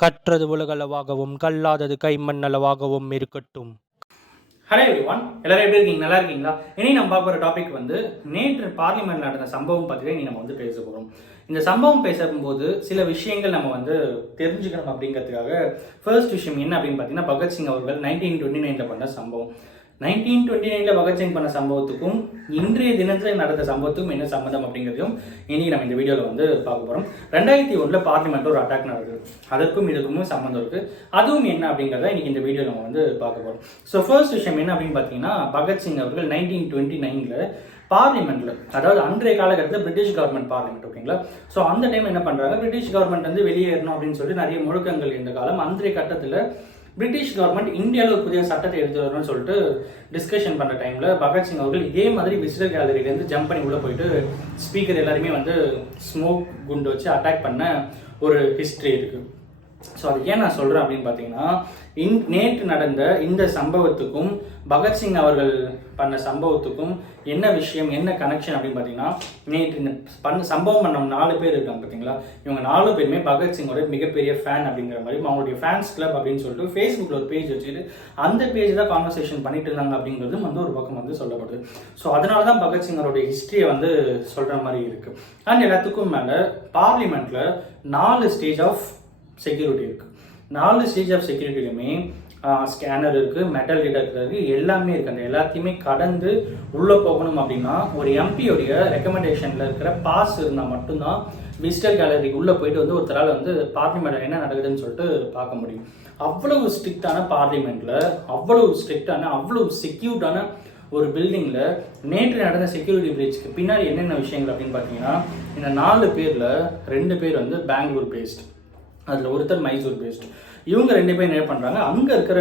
கற்றது உலகளவாகவும் கல்லாதது கைமண்ணளவாகவும் இருக்கட்டும். Hello everyone, எல்லாரும் எப்படி இருக்கீங்க? நல்லா இருக்கீங்களா? இனி நம்ம பார்க்க போகிற டாபிக் வந்து நேற்று பார்லிமெண்ட் நடந்த சம்பவம் பற்றி இனி நம்ம வந்து பேச போகிறோம். இந்த சம்பவம் பேசும்போது சில விஷயங்கள் நம்ம வந்து தெரிஞ்சுக்கணும் அப்படிங்கிறதுக்காக ஃபர்ஸ்ட் விஷயம் என்ன அப்படின்னு பார்த்தீங்கன்னா, பகத்சிங் அவர்கள் 1929 பண்ண சம்பவம். 1929 பகத்சிங் பண்ண சம்பவத்துக்கும் இன்றைய தினத்தில் நடந்த சம்பவத்துக்கும் என்ன சம்மந்தம் அப்படிங்கிறதையும் இன்னைக்கு நம்ம இந்த வீடியோவில் வந்து பார்க்க போகிறோம். 2001 பார்லிமெண்ட்டில் ஒரு அட்டாக் நடக்குது, அதற்கும் இதுக்கும் சம்மந்தம் இருக்குது. அதுவும் என்ன அப்படிங்கிறத இன்னைக்கு இந்த வீடியோ நம்ம வந்து பார்க்க போகிறோம். ஸோ ஃபர்ஸ்ட் விஷயம் என்ன அப்படின்னு பார்த்தீங்கன்னா, பகத்சிங் அவர்கள் 1929 பார்லிமெண்ட்ல, அதாவது அன்றைய காலகட்டத்தில் பிரிட்டிஷ் கவர்மெண்ட் பார்லிமெண்ட், ஓகேங்களா? ஸோ அந்த டைம் என்ன பண்ணுறாங்க, பிரிட்டிஷ் கவர்மெண்ட் வந்து வெளியேறணும் அப்படின்னு சொல்லிட்டு நிறைய முழக்கங்கள் இருந்த காலம். அன்றைய கட்டத்தில் பிரிட்டிஷ் கவர்மெண்ட் இந்தியாவில் ஒரு புதிய சட்டத்தை எடுத்து வரணும்னு சொல்லிட்டு டிஸ்கஷன் பண்ணுற டைமில் பகத்சிங் அவர்கள் இதே மாதிரி விசிட்டர் கேலரியிலேருந்து ஜம்ப் பண்ணி உள்ளே போயிட்டு ஸ்பீக்கர் எல்லாருமே வந்து ஸ்மோக் குண்டு வச்சு அட்டாக் பண்ண ஒரு ஹிஸ்ட்ரி இருக்குது. ஸோ அது ஏன் நான் சொல்கிறேன் அப்படின்னு பார்த்தீங்கன்னா, நேற்று நடந்த இந்த சம்பவத்துக்கும் பகத்சிங் அவர்கள் பண்ண சம்பவத்துக்கும் என்ன விஷயம், என்ன கனெக்ஷன் அப்படின்னு பார்த்தீங்கன்னா, நேற்று இந்த சம்பவம் பண்ண 4 பேர் இருக்காங்க பார்த்தீங்களா, இவங்க 4 பேருமே பகத்சிங்கோட மிகப்பெரிய ஃபேன் அப்படிங்கிற மாதிரி அவங்களுடைய ஃபேன்ஸ் கிளப் அப்படின்னு சொல்லிட்டு ஃபேஸ்புக்கில் ஒரு பேஜ் வச்சுட்டு அந்த பேஜ் தான் கான்வர்சேஷன் பண்ணிட்டு இருந்தாங்க அப்படிங்கிறதும் வந்து ஒரு பக்கம் வந்து சொல்லப்படுது. ஸோ அதனால தான் பகத்சிங்கரோடைய ஹிஸ்ட்ரியை வந்து சொல்கிற மாதிரி இருக்குது. அண்ட் எல்லாத்துக்கும் மேலே பார்லிமெண்ட்டில் 4 ஸ்டேஜ் ஆஃப் செக்யூரிட்டி இருக்குது. 4 ஸ்டேஜ் ஆஃப் செக்யூரிட்டிலுமே ஸ்கேனர் இருக்குது, மெட்டல் டிடெக்டர் இருக்குது, எல்லாமே இருக்குது. அந்த எல்லாத்தையுமே கடந்து உள்ளே போகணும் அப்படின்னா ஒரு எம்பியோடைய ரெக்கமெண்டேஷனில் இருக்கிற பாஸ் இருந்தால் மட்டும்தான் விசிட்டர் கேலரிக்கு உள்ளே போயிட்டு வந்து ஒருத்தரால் வந்து பார்லிமெண்ட்டில் என்ன நடக்குதுன்னு சொல்லிட்டு பார்க்க முடியும். அவ்வளவு ஸ்ட்ரிக்டான பார்லிமெண்ட்டில், அவ்வளவு ஸ்ட்ரிக்டான, அவ்வளவு செக்யூர்டான ஒரு பில்டிங்கில் நேற்று நடந்த செக்யூரிட்டி பிரீச்சுக்கு பின்னாடி என்னென்ன விஷயங்கள் அப்படின்னு பார்த்தீங்கன்னா, இந்த 4 பேரில் 2 பேர் வந்து பெங்களூர் பேஸ்ட், அதில் ஒருத்தர் மைசூர் பேஸ்ட். இவங்க 2 பேர் என்ன பண்ணுறாங்க, அங்கே இருக்கிற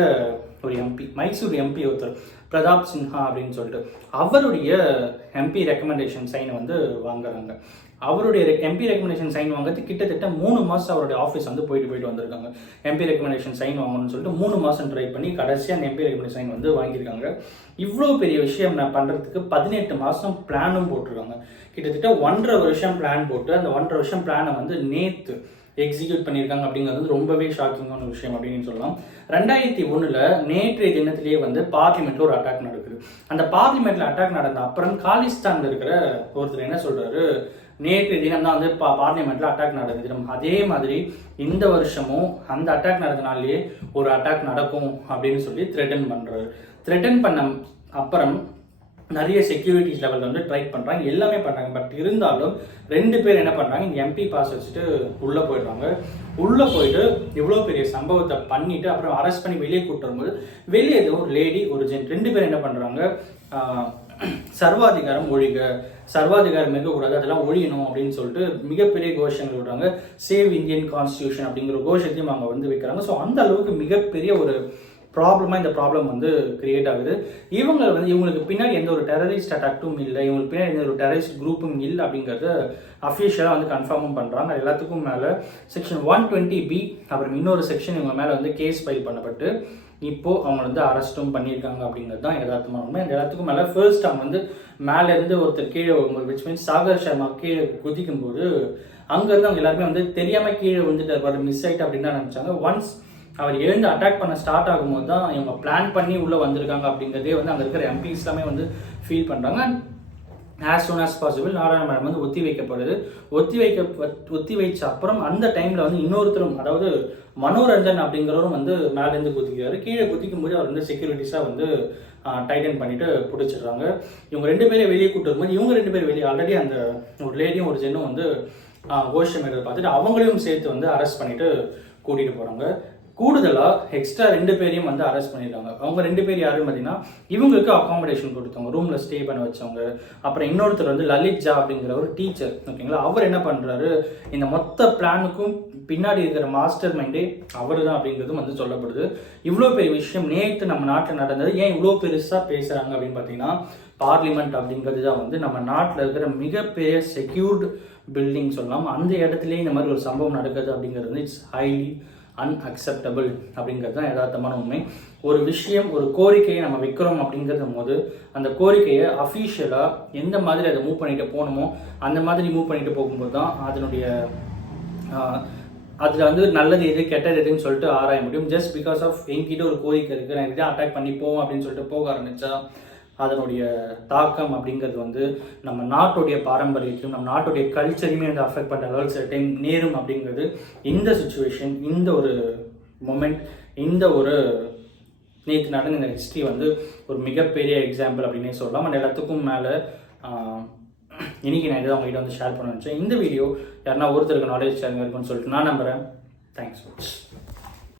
ஒரு எம்பி, மைசூர் எம்பி ஒருத்தர் பிரதாப் சின்ஹா அப்படின்னு சொல்லிட்டு அவருடைய எம்பி ரெக்கமெண்டேஷன் சைனை வந்து வாங்குறாங்க. அவருடைய எம்பி ரெக்கமெண்டேஷன் சைன் வாங்கிறது கிட்டத்தட்ட 3 மாதம் அவருடைய ஆஃபீஸ் வந்து போயிட்டு வந்திருக்காங்க. எம்பி ரெக்கமெண்டேஷன் சைன் வாங்கணும்னு சொல்லிட்டு 3 மாதம் ட்ரை பண்ணி கடைசியாக அந்த எம்பி ரெக்கமெண்டேஷன் சைன் வந்து வாங்கியிருக்காங்க. இவ்வளோ பெரிய விஷயம் நான் பண்ணுறதுக்கு 18 மாதம் பிளானும் போட்டிருக்காங்க. கிட்டத்தட்ட 1.5 வருஷம் பிளான் போட்டு அந்த 1.5 வருஷம் பிளானை வந்து நேற்று எக்ஸிக்யூட் பண்ணியிருக்காங்க அப்படிங்கிறது ரொம்பவே ஷாக்கிங்கான விஷயம் அப்படின்னு சொல்லலாம். 2001 நேற்றைய தினத்திலேயே வந்து பார்லிமெண்ட்ல ஒரு அட்டாக் நடக்குது. அந்த பார்லிமெண்ட்ல அட்டாக் நடந்த அப்புறம் காலிஸ்தான்ல இருக்கிற ஒருத்தர் என்ன சொல்றாரு, நேற்றைய தினம் தான் வந்து பார்லிமெண்ட்ல அட்டாக் நடந்த தினம், அதே மாதிரி இந்த வருஷமும் அந்த அட்டாக் நடந்த நாள்லயே ஒரு அட்டாக் நடக்கும் அப்படின்னு சொல்லி த்ரெட்டன் பண்றாரு. த்ரெட்டன் பண்ண அப்புறம் நிறைய செக்யூரிட்டிஸ் லெவலில் வந்து ட்ரை பண்ணுறாங்க, எல்லாமே பண்ணுறாங்க. பட் இருந்தாலும் 2 பேர் என்ன பண்ணுறாங்க, இந்த எம்பி பாஸ் வச்சுட்டு உள்ளே போயிடுறாங்க. உள்ளே போயிட்டு இவ்வளோ பெரிய சம்பவத்தை பண்ணிவிட்டு அப்புறம் அரெஸ்ட் பண்ணி வெளியே கூப்பிட்டு வரும்போது வெளியே ஒரு லேடி, ஒரு ஜென்ட், 2 பேர் என்ன பண்ணுறாங்க, சர்வாதிகாரம் ஒழிக, சர்வாதிகாரம் இருக்கக்கூடாது, அதெல்லாம் ஒழியணும் அப்படின்னு சொல்லிட்டு மிகப்பெரிய கோஷங்கள் விடுறாங்க. சேவ் இந்தியன் கான்ஸ்டியூஷன் அப்படிங்கிற கோஷத்தையும் அவங்க வந்து வைக்கிறாங்க. ஸோ அந்த அளவுக்கு மிகப்பெரிய ஒரு ப்ராப்ளமாக இந்த ப்ராப்ளம் வந்து கிரியேட் ஆகுது. இவங்களுக்கு பின்னாடி எந்த ஒரு டெரரிஸ்ட் அட்டாக்டும் இல்லை, இவங்களுக்கு பின்னாடி எந்த ஒரு டெரரிஸ்ட் குரூப்பும் இல்லை அப்படிங்கிறத அஃபிஷியலாக வந்து கன்ஃபார்மும் பண்ணுறாங்க. எல்லாத்துக்கும் மேலே செக்ஷன் 120B அப்புறம் இன்னொரு செக்ஷன் இவங்க மேலே வந்து கேஸ் ஃபைல் பண்ணப்பட்டு இப்போது அவங்க வந்து அரெஸ்ட்டும் பண்ணியிருக்காங்க அப்படிங்கிறது தான் யதார்த்தமான உண்மை. இந்த எல்லாத்துக்கும் மேலே ஃபர்ஸ்ட் அவங்க வந்து மேலேருந்து ஒருத்தர் கீழே விச் மீன்ஸ் சாகர் சர்மா கீழே குதிக்கும் போது அங்கேருந்து அவங்க எல்லாருமே வந்து தெரியாமல் கீழே வந்துட்டு மிஸ் ஆகிட்டு அப்படின்னு தான் நினச்சாங்க. ஒன்ஸ் அவர் எழுந்து அட்டாக் பண்ண ஸ்டார்ட் ஆகும்போது தான் இவங்க பிளான் பண்ணி உள்ளே வந்திருக்காங்க அப்படிங்கிறதே வந்து அங்கே இருக்கிற எம்பிஸ் எல்லாமே வந்து ஃபீல் பண்ணுறாங்க. ஆஸ் சூன் ஆஸ் பாசிபிள் நாடாளுமன்றம் வந்து ஒத்தி வைச்ச அப்புறம் அந்த டைமில் வந்து இன்னொருத்தரும், அதாவது மனோரஞ்சன் அப்படிங்கிறவரும் வந்து மேலேருந்து குதிக்கிறாரு. கீழே குதிக்கும் போது அவர் வந்து செக்யூரிட்டிஸாக வந்து டைட்டன் பண்ணிட்டு பிடிச்சிடுறாங்க. இவங்க 2 பேரை வெளியே கூட்டு வரும்போது இவங்க 2 பேர் வெளியே ஆல்ரெடி அந்த ஒரு லேடியும் ஒரு ஜென்னும் வந்து கோஷம் எடுத்து பார்த்துட்டு அவங்களையும் சேர்த்து வந்து அரெஸ்ட் பண்ணிட்டு கூட்டிகிட்டு போகிறாங்க. கூடுதலாக எக்ஸ்ட்ரா 2 பேரையும் வந்து அரெஸ்ட் பண்ணியிருக்காங்க. அவங்க 2 பேர் யாருன்னு பார்த்தீங்கன்னா, இவங்களுக்கு அகாமடேஷன் கொடுத்தவங்க, ரூமில் ஸ்டே பண்ண வச்சவங்க. அப்புறம் இன்னொருத்தர் வந்து லலித் ஜா அப்படிங்கிற ஒரு டீச்சர், ஓகேங்களா? அவர் என்ன பண்ணுறாரு, இந்த மொத்த பிளானுக்கும் பின்னாடி இருக்கிற மாஸ்டர் மைண்டே அவர் தான் அப்படிங்கிறதும் வந்து சொல்லப்படுது. இவ்வளோ பெரிய விஷயம் நேற்று நம்ம நாட்டில் நடந்தது. ஏன் இவ்வளோ பெருசாக பேசுகிறாங்க அப்படின்னு பார்த்தீங்கன்னா, பார்லிமெண்ட் அப்படிங்கிறது தான் வந்து நம்ம நாட்டில் இருக்கிற மிகப்பெரிய செக்யூர்டு பில்டிங் சொல்லலாம். அந்த இடத்துலேயே இந்த மாதிரி ஒரு சம்பவம் நடக்குது அப்படிங்கிறது வந்து இட்ஸ் ஹைலி அன்அக்செப்டபிள் அப்படிங்கிறது தான் யதார்த்தமான உண்மை. ஒரு விஷயம், ஒரு கோரிக்கையை நம்ம வைக்கிறோம் அப்படிங்கிறது போது அந்த கோரிக்கையை அஃபீஷியலாக எந்த மாதிரி அதை மூவ் பண்ணிட்டு போகணுமோ அந்த மாதிரி மூவ் பண்ணிட்டு போகும்போது தான் அதனுடைய அதில் வந்து நல்லது எது கெட்டது எதுன்னு சொல்லிட்டு ஆராய முடியும். ஜஸ்ட் பிகாஸ் ஆஃப் என்கிட்ட ஒரு கோரிக்கை இருக்குது, நான் என்கிட்ட அட்டாக் பண்ணி போவோம் அப்படின்னு சொல்லிட்டு போக ஆரம்பித்தா அதனுடைய தாக்கம் அப்படிங்கிறது வந்து நம்ம நாட்டுடைய பாரம்பரியத்தையும் நம்ம நாட்டுடைய கல்ச்சரையுமே வந்து அஃபெக்ட் பண்ணுற அளவுக்கு சில டைம் நேரும் அப்படிங்கிறது இந்த சுச்சுவேஷன், இந்த ஒரு மொமெண்ட், இந்த ஒரு நேற்று நடந்த இந்த ஹிஸ்ட்ரி வந்து ஒரு மிகப்பெரிய எக்ஸாம்பிள் அப்படின்னே சொல்லலாம். அண்ட் எல்லாத்துக்கும் மேலே இன்றைக்கி நான் இதை அவங்ககிட்ட வந்து ஷேர் பண்ண நினச்சேன். இந்த வீடியோ யாருன்னா ஒருத்தருக்கு நாலேஜ் ஷேர் இருக்குன்னு சொல்லிட்டு நான் நம்புகிறேன். Thanks much.